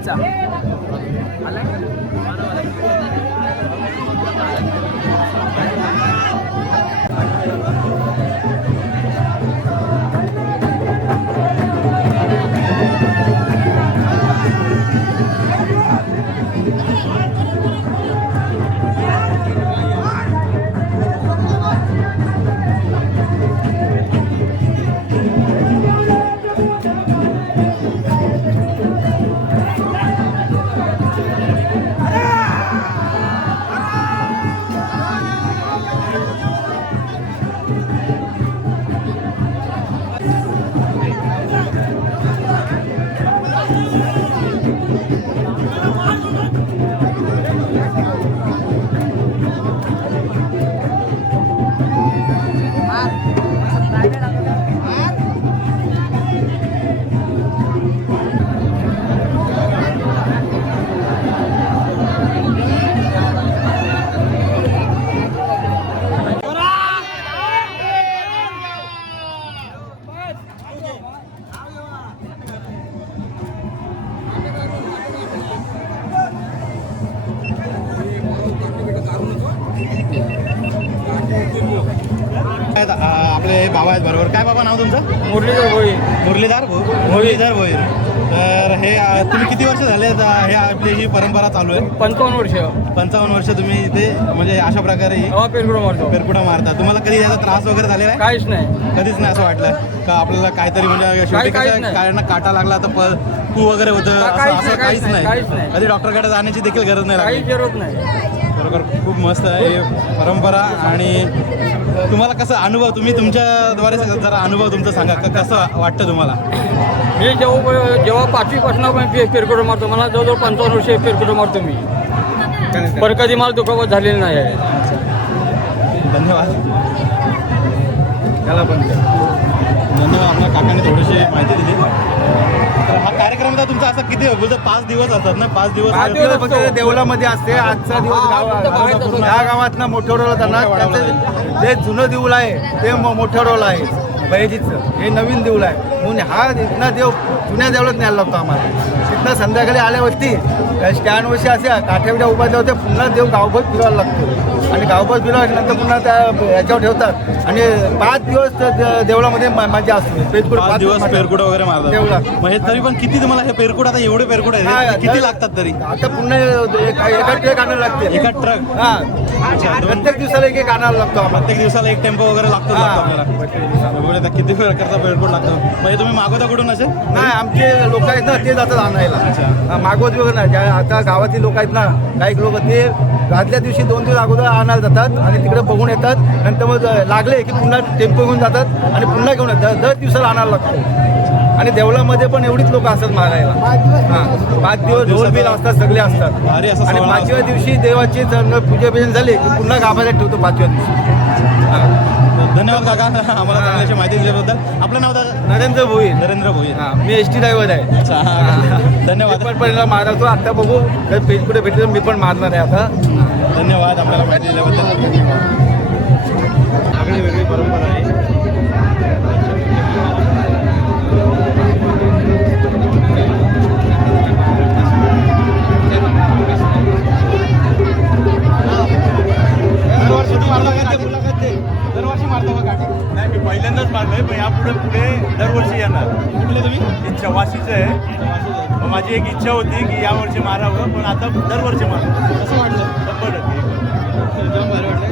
नाशिकचा. आपले बाबा आहेत बरोबर. काय बाबा नाव तुमचं? मुरलीधर भोईर. मुरलीधर भोईर. तर हे तुम्ही किती वर्ष झाले हे आपली जी परंपरा चालू आहे? 55 वर्ष. 55 वर्ष तुम्ही इथे म्हणजे अशा प्रकारे पेरकुडा मारता. तुम्हाला कधी याचा त्रास वगैरे झालेला आहे? काहीच नाही, कधीच नाही. असं वाटलं का आपल्याला काहीतरी म्हणजे शेवटी काय काटा लागला तर तू वगैरे होतं असं काहीच नाही. कधी डॉक्टरकडे जाण्याची देखील गरज नाही लागली. जरूरत नाही. बरोबर. खूप मस्त आहे परंपरा. आणि तुम्हाला कसं अनुभव, तुम्ही तुमच्याद्वारे जरा अनुभव तुमचा सांगा, कसं वाटतं तुम्हाला? मी जेव्हा 5वीपासून पेरकुडा मारतो, मला जवळजवळ 55 वर्ष पेरकुडा मारतो मी. पण कधी मला दुखापत झालेली नाही आहे. धन्यवाद. त्याला पण धन्यवाद. आपल्या काकाने थोडीशी माहिती दिली. तर हा कार्यक्रम तर तुमचा असा किती बोलतो 5 दिवस असतात ना? 5 दिवस फक्त देवळामध्ये असते. आजचा दिवस या गावात मोठं त्यांना त्यांचं जे जुनं देऊळ आहे ते मोठं रोल आहे बहिजीचं. हे नवीन देऊळ आहे म्हणून हा इथनं देव जुन्या देवळात न्यायला लागतो आम्हाला. तिथनं संध्याकाळी आल्यावरती स्टँडवरशी असे काठ्यावड्या उभा होते, पुन्हा देव गावभर फिरवायला लागतो. आणि गावभर फिरवल्यानंतर पुन्हा त्या याच्यावर ठेवतात. आणि 5 दिवस देवळामध्ये मजा असते. 5 दिवस पेरकुडा वगैरे मारतात देवळात. म्हणजे तरी पण किती तुम्हाला हे पेरकुड, आता एवढे पेरकुड आहे किती लागतात तरी? आता पुन्हा एका ट्रक आणायला लागते. एका ट्रक? हा. प्रत्येक दिवसाला एक आणायला लागतो आम्हाला. प्रत्येक दिवसाला एक टेम्पो वगैरे लागतो आपल्याला. किती प्रकारचा पेरकुड लागतो? म्हणजे तुम्ही मागवता कुठून असे? नाही, आमचे लोक आहेत ना ते जातात आणायला. मागवत वगैरे नाही. आता गावातील लोक आहेत ना, काही लोक ते आदल्या दिवशी 2 दिवस अगोदर आणायला जातात आणि तिकडे बघून येतात. नंतर मग लागले की पुन्हा टेम्पो घेऊन जातात आणि पुन्हा घेऊन येतात. दर दिवसाला आणायला लागतो. आणि देवळामध्ये पण एवढीच लोक असतात मारायला. हां, 5 दिवस ढोल बिल असतात, सगळे असतात. आणि 5व्या दिवशी देवाची पूजापूजन झाली की पुन्हा गाभाऱ्यात ठेवतो 5व्या दिवशी. धन्यवाद काका आम्हाला चांगल्याची माहिती दिल्याबद्दल. आपलं नाव तर? नरेंद्र भोईर. नरेंद्र भोईर. हां, मी ST ड्रायव्हर आहे. धन्यवाद. पण पहिला मारतो, आता बघू पेज कुठे भेटलं मी पण मारणार आहे आता. धन्यवाद आपल्याला माहिती दिल्याबद्दल. सगळी वेगळी परंपरा आहे. दरवर्षी मारतो का काठी? नाही, मी पहिल्यांदाच मारलोय, पण यापुढे दरवर्षी येणार. कुठले तुम्ही? इच्छा वाशीचं आहे. माझी एक इच्छा होती की यावर्षी मारावं, पण आता दरवर्षी मारतो. कसं वाटलं? 100%. एकदम भारी वाटलं.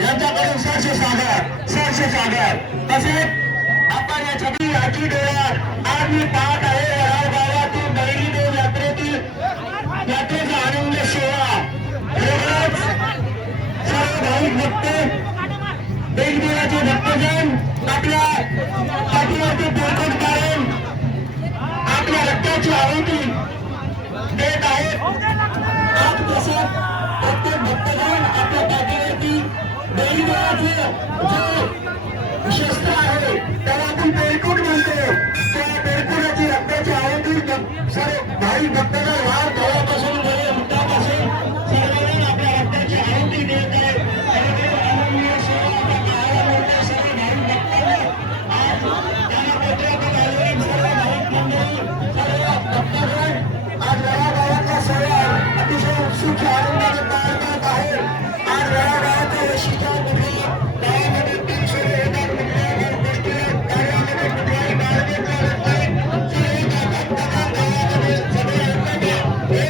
यांच्याकडून सरसे सागर तसेच आपण या छबी आजी डोळ्यात आज मी पाहत आहे वडाळ गावातून बैरी देव यात्रेचा आनंद सोहळा एवढंच सर्व भाविक भक्त देशभराचे भक्तजन आपल्या पाठीवरती पोटत काढून आपल्या रक्ताची आहुती देत आहेत. आज तसं प्रत्येक भक्तजन आपल्या पाठीवरती बैलगावाचे जे शस्त्र आहे त्याला आपण बेलकूट म्हणतो. त्या बेलकुटाची रक्ताची आहुती सर्व भाविक भक्तजन वार तळापासून मुद्दापासून सर्वजण आपल्या रक्ताची आहुती देत आहेत. अनन्य सेवा आता पाहायला मिळते. सर्व भाविक भक्तांना आज त्यांना पत्रकार आले सर्व भाविक मंडळी सर्व भक्तजन आज वडागावातला सोहळा अतिशय उत्सुक आनंदाने पार करत आहे. आज वडागावाच्या वैशिष्ट्यामध्ये गावामध्ये 300 येतात कुठल्या गोष्टीला कार्यामध्ये कुठल्याही काळजी करत नाही. गावामध्ये सगळे एकत्र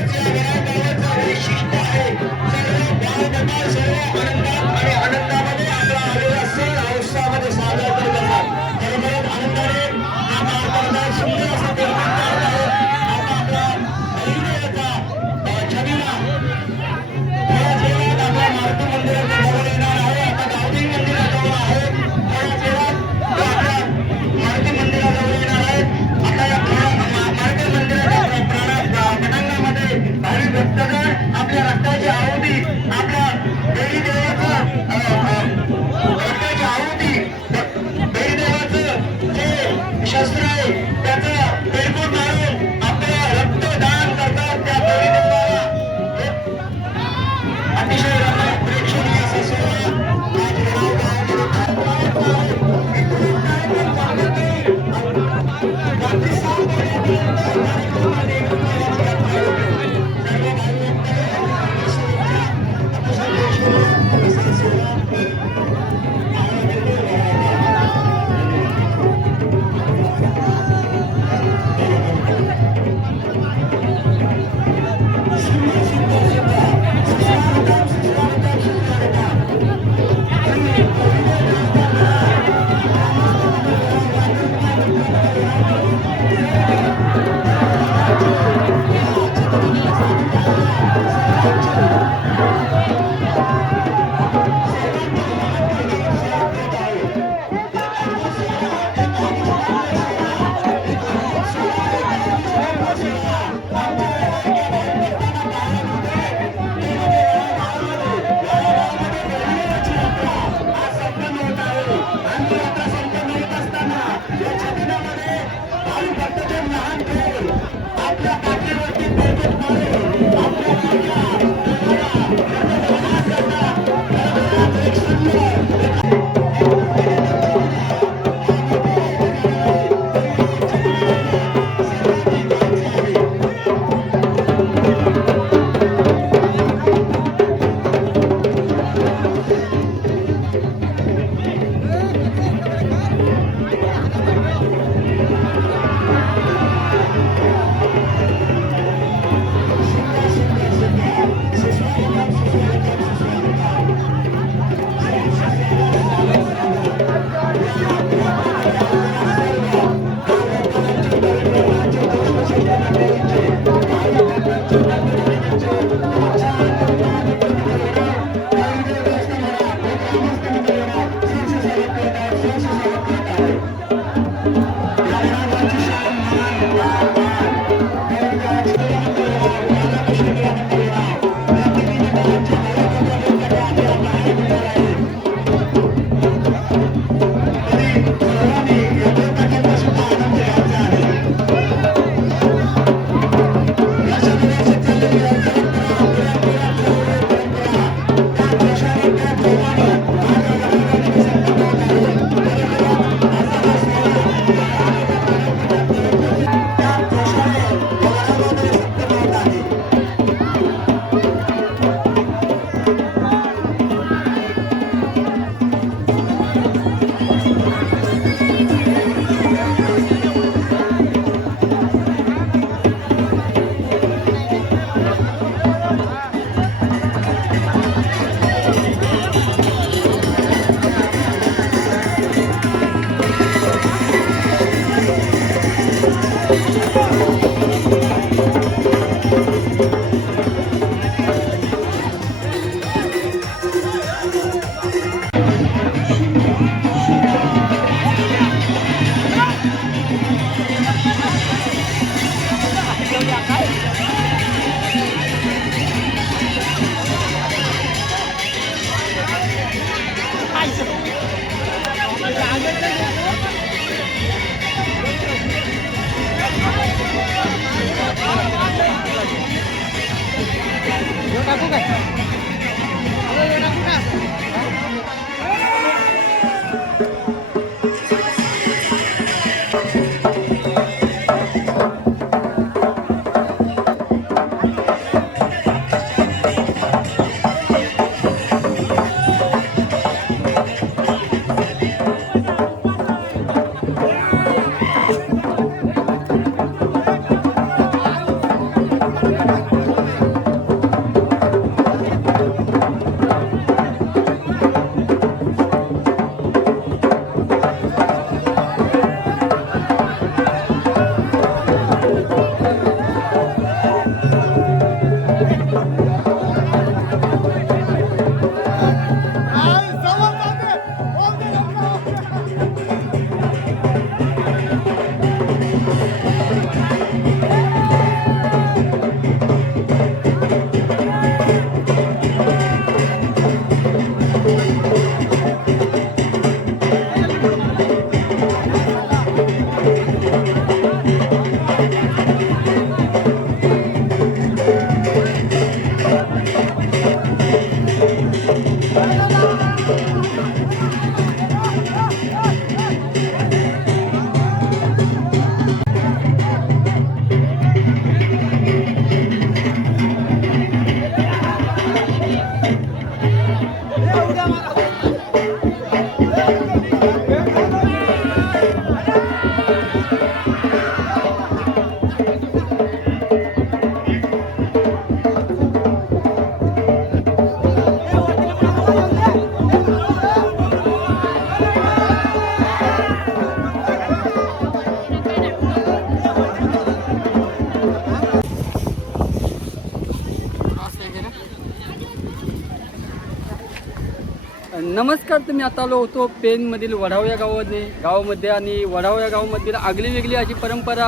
नमस्कार. तुम्ही आता आलो होतो पेनमधील वढाव या गावामध्ये आणि वढाव या गावामधील आगली वेगळी अशी परंपरा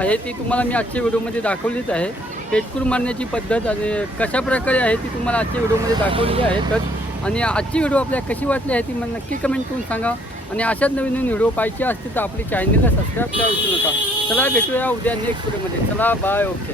आहे ती तुम्हाला मी आजच्या व्हिडिओमध्ये दाखवलीच आहे. पेटकूर मारण्याची पद्धत आणि कशा प्रकारे आहे ती तुम्हाला आजच्या व्हिडिओमध्ये दाखवलेली आहेतच. आणि आजची व्हिडिओ आपल्याला कशी वाटली आहे ती मला नक्की कमेंट करून सांगा. आणि अशाच नवीन नवीन व्हिडिओ पाहिजे असतील तर आपली चॅनलला सबस्क्राईब करा विसरू नका. चला भेटूया उद्या नेक्स्ट व्हिडिओमध्ये. चला बाय. ओके.